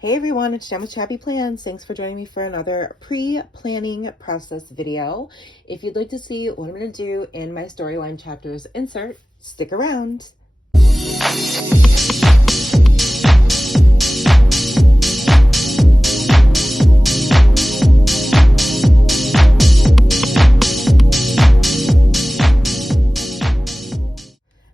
Hey everyone, it's Jen with ChappyPlans. Thanks for joining me for another pre-planning process video. If you'd like to see what I'm going to do in my storyline chapters insert, stick around.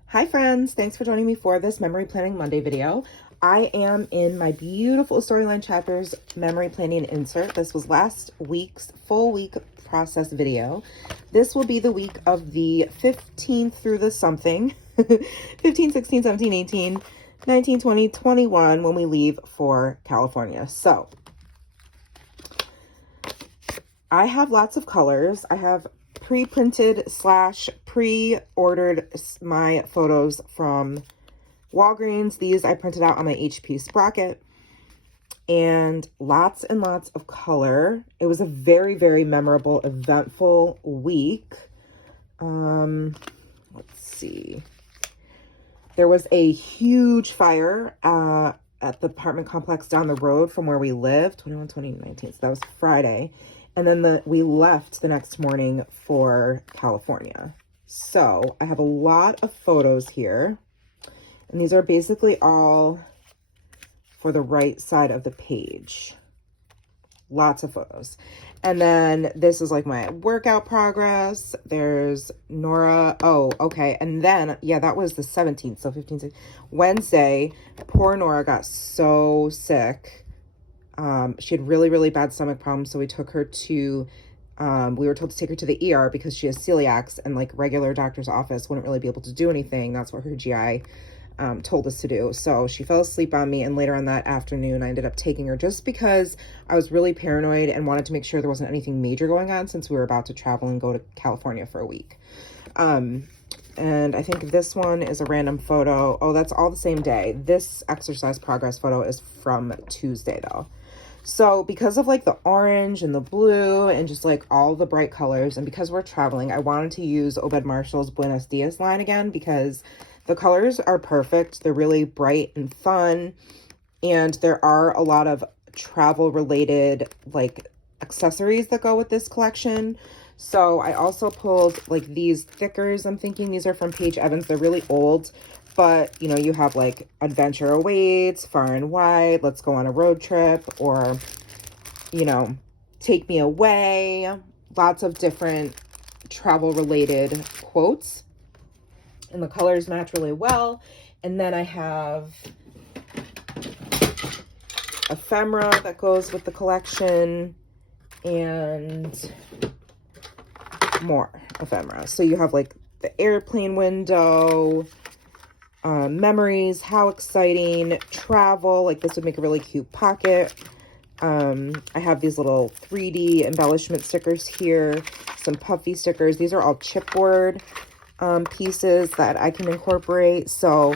Hi friends, thanks for joining me for this Memory Planning Monday video. I am in my beautiful storyline chapters memory planning insert. This was last week's full week process video. This will be the week of the 15th through the something, 15, 16, 17, 18, 19, 20, 21 when we leave for California. So I have lots of colors. I have pre-printed / pre-ordered my photos from Walgreens. These I printed out on my HP Sprocket, and lots and lots of color. It was a very, very memorable, eventful week. Let's see. There was a huge fire at the apartment complex down the road from where we live, 21/20/19. So that was Friday. And then we left the next morning for California. So I have a lot of photos here. And these are basically all for the right side of the page. Lots of photos. And then this is like my workout progress. There's Norah. Oh, okay. And then, yeah, that was the 17th. So 15th, 16th. Wednesday, poor Norah got so sick. She had really, really bad stomach problems. So we took her to, we were told to take her to the ER because she has celiacs, and like regular doctor's office wouldn't really be able to do anything. That's what her GI told us to do. So she fell asleep on me, and later on that afternoon I ended up taking her just because I was really paranoid and wanted to make sure there wasn't anything major going on since we were about to travel and go to California for a week. And I think this one is a random photo. Oh, that's all the same day. This exercise progress photo is from Tuesday though. So because of like the orange and the blue and just like all the bright colors, and because we're traveling, I wanted to use Obed Marshall's Buenos Dias line again because the colors are perfect. They're really bright and fun. And there are a lot of travel related like accessories that go with this collection. So I also pulled like these stickers. I'm thinking these are from Paige Evans. They're really old, but you know, you have like adventure awaits, far and wide, let's go on a road trip, or, you know, take me away. Lots of different travel related quotes. And the colors match really well. And then I have ephemera that goes with the collection and more ephemera. So you have like the airplane window, memories, how exciting, travel, like this would make a really cute pocket. I have these little 3D embellishment stickers here, some puffy stickers. These are all chipboard pieces that I can incorporate. So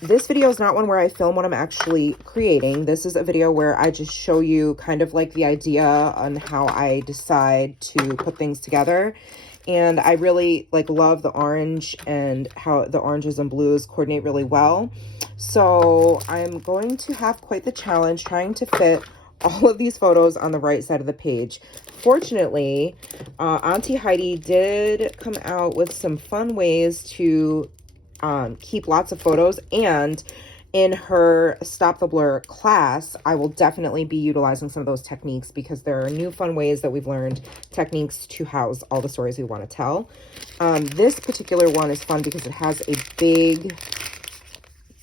this video is not one where I film what I'm actually creating. This is a video where I just show you kind of like the idea on how I decide to put things together. And I really like love the orange and how the oranges and blues coordinate really well. So I'm going to have quite the challenge trying to fit all of these photos on the right side of the page. Fortunately, Auntie Heidi did come out with some fun ways to keep lots of photos, and in her Stop the Blur class, I will definitely be utilizing some of those techniques because there are new fun ways that we've learned, techniques to house all the stories we want to tell. This particular one is fun because it has a big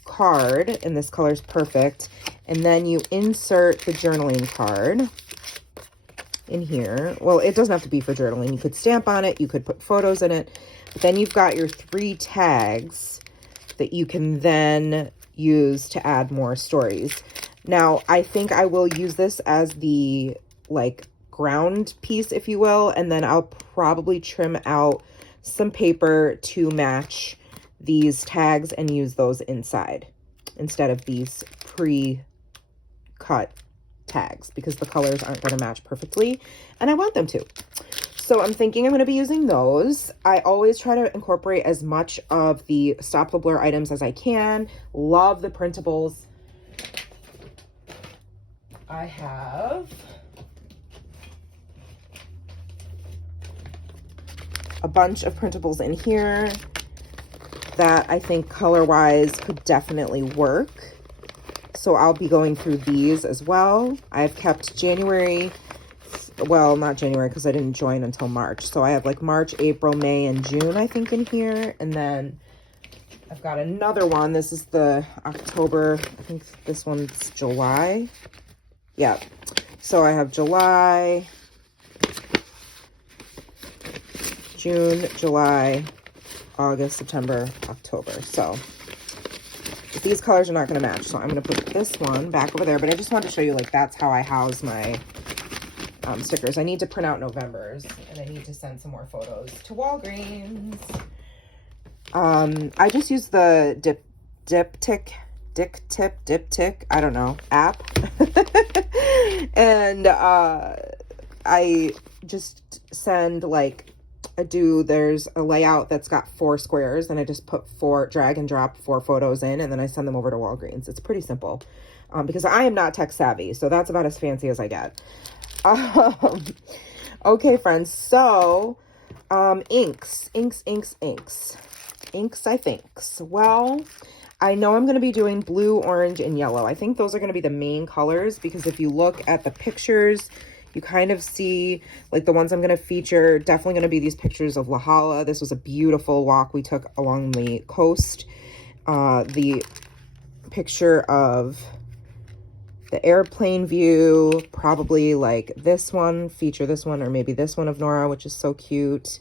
card, and this color is perfect. And then you insert the journaling card in here. Well, it doesn't have to be for journaling. You could stamp on it. You could put photos in it. But then you've got your 3 tags that you can then use to add more stories. Now, I think I will use this as the like ground piece, if you will, and then I'll probably trim out some paper to match these tags and use those inside instead of these pre-cut tags because the colors aren't going to match perfectly and I want them to. So I'm thinking I'm going to be using those. I always try to incorporate as much of the Stop the Blur items as I can. Love the printables. I have a bunch of printables in here that I think color-wise could definitely work. So I'll be going through these as well. I've kept January, well, not January because I didn't join until March. So I have like March, April, May, and June, I think, in here. And then I've got another one. This is the October. I think this one's July. Yeah. So I have July, June, July, August, September, October. So these colors are not going to match. So I'm going to put this one back over there. But I just wanted to show you, like, that's how I house my stickers. I need to print out November's, and I need to send some more photos to Walgreens. I just use the Diptyque, I don't know, app. And I just send, like, there's a layout that's got 4 squares, and I just put drag and drop 4 photos in, and then I send them over to Walgreens. It's pretty simple, because I am not tech savvy, so that's about as fancy as I get. Okay, friends, so inks, I think. Well, I know I'm going to be doing blue, orange, and yellow. I think those are going to be the main colors, because if you look at the pictures, you kind of see, like, the ones I'm going to feature, definitely going to be these pictures of La Jolla. This was a beautiful walk we took along the coast. The picture of the airplane view, probably like this one, feature this one, or maybe this one of Norah, which is so cute.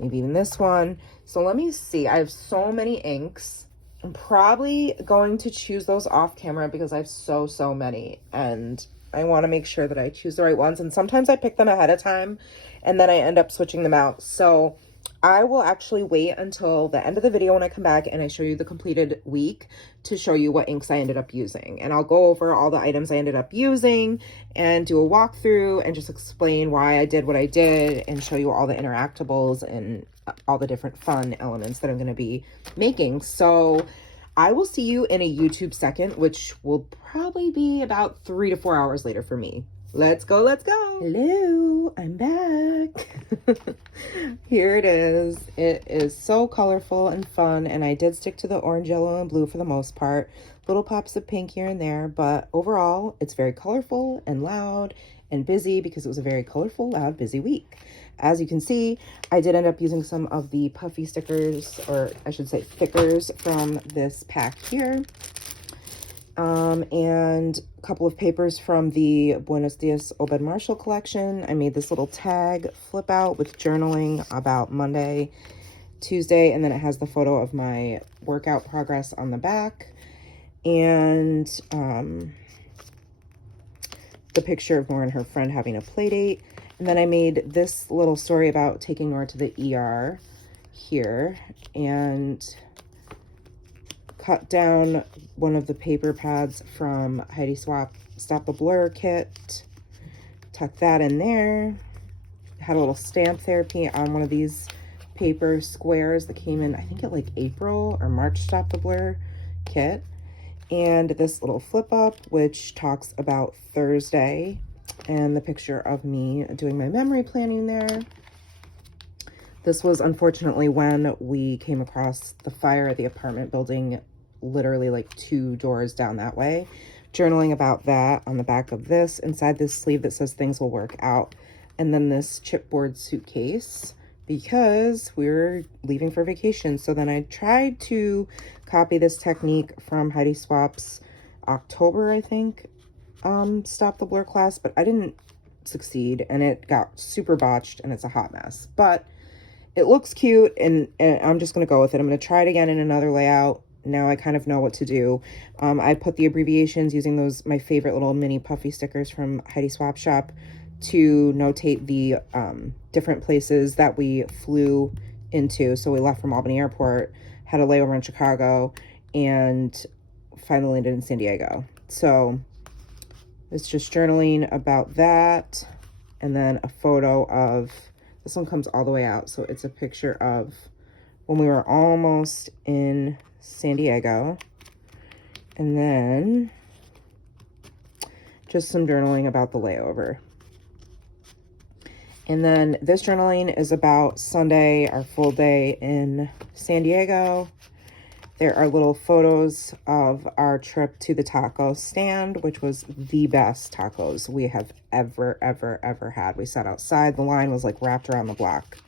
Maybe even this one. So let me see. I have so many inks. I'm probably going to choose those off camera because I have so many, and I want to make sure that I choose the right ones. And sometimes I pick them ahead of time and then I end up switching them out. So I will actually wait until the end of the video when I come back and I show you the completed week to show you what inks I ended up using. And I'll go over all the items I ended up using and do a walkthrough and just explain why I did what I did and show you all the interactables and all the different fun elements that I'm going to be making. So I will see you in a YouTube second, which will probably be about 3 to 4 hours later for me. Let's go, let's go. Hello, I'm back. Here it is. It is so colorful and fun, and I did stick to the orange, yellow, and blue for the most part. Little pops of pink here and there, but overall, it's very colorful and loud and busy because it was a very colorful, loud, busy week. As you can see, I did end up using some of the puffy stickers, or I should say thickers, from this pack here. And a couple of papers from the Buenos Dias Obed Marshall collection. I made this little tag flip out with journaling about Monday, Tuesday, and then it has the photo of my workout progress on the back. And the picture of Norah and her friend having a play date. And then I made this little story about taking Norah to the ER here, and cut down one of the paper pads from Heidi Swap Stop the Blur kit, tuck that in there. Had a little stamp therapy on one of these paper squares that came in, I think at like April or March Stop the Blur kit. And this little flip up, which talks about Thursday, and the picture of me doing my memory planning there. This was unfortunately when we came across the fire at the apartment building, literally like 2 doors down that way. Journaling about that on the back of this, inside this sleeve that says things will work out. And then this chipboard suitcase, because we were leaving for vacation. So then I tried to copy this technique from Heidi Swap's October, I think, Stop the Blur class, but I didn't succeed, and it got super botched, and it's a hot mess. But it looks cute, and I'm just going to go with it. I'm going to try it again in another layout. Now I kind of know what to do. I put the abbreviations using those, my favorite little mini puffy stickers from Heidi Swap Shop, to notate the different places that we flew into. So we left from Albany Airport, had a layover in Chicago, and finally landed in San Diego. So it's just journaling about that, and then a photo of, this one comes all the way out, so it's a picture of when we were almost in San Diego. And then just some journaling about the layover. And then this journaling is about Sunday, our full day in San Diego. There are little photos of our trip to the taco stand, which was the best tacos we have ever had. We sat outside. The line was like wrapped around the block.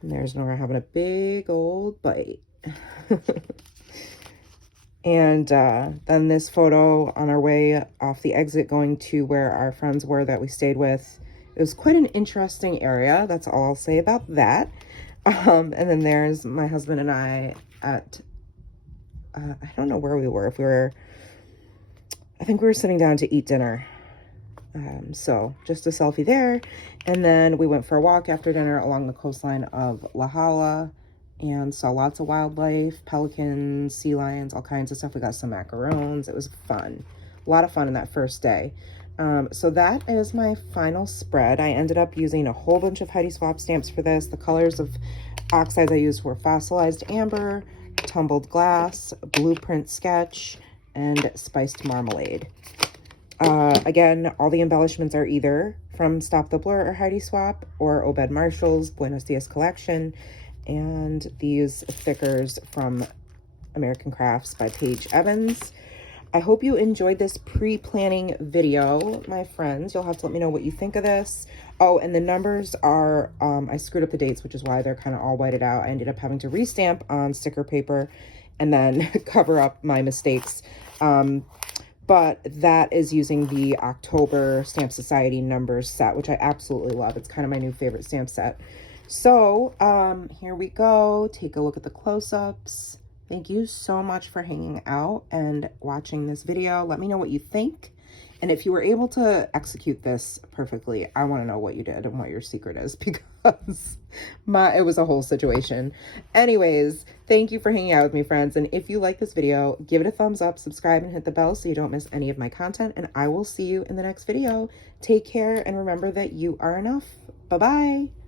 And there's Norah having a big old bite. And then this photo on our way off the exit going to where our friends were that we stayed with. It was quite an interesting area. That's all I'll say about that. And then there's my husband and I at, I don't know where we were. I think we were sitting down to eat dinner. So just a selfie there. And then we went for a walk after dinner along the coastline of La Jolla and saw lots of wildlife, pelicans, sea lions, all kinds of stuff. We got some macarons. It was fun. A lot of fun in that first day. So that is my final spread. I ended up using a whole bunch of Heidi Swap stamps for this. The colors of oxides I used were Fossilized Amber, Tumbled Glass, Blueprint Sketch, and Spiced Marmalade. Again, all the embellishments are either from Stop the Blur or Heidi Swap or Obed Marshall's Buenos Dias collection, and these stickers from American Crafts by Paige Evans. I hope you enjoyed this pre-planning video, my friends. You'll have to let me know what you think of this. Oh, and the numbers are, I screwed up the dates, which is why they're kind of all whited out. I ended up having to restamp on sticker paper and then cover up my mistakes. But that is using the October Stamp Society numbers set, which I absolutely love. It's kind of my new favorite stamp set. So here we go. Take a look at the close-ups. Thank you so much for hanging out and watching this video. Let me know what you think. And if you were able to execute this perfectly, I want to know what you did and what your secret is, because it was a whole situation. Anyways, thank you for hanging out with me, friends. And if you like this video, give it a thumbs up, subscribe, and hit the bell so you don't miss any of my content. And I will see you in the next video. Take care and remember that you are enough. Bye-bye.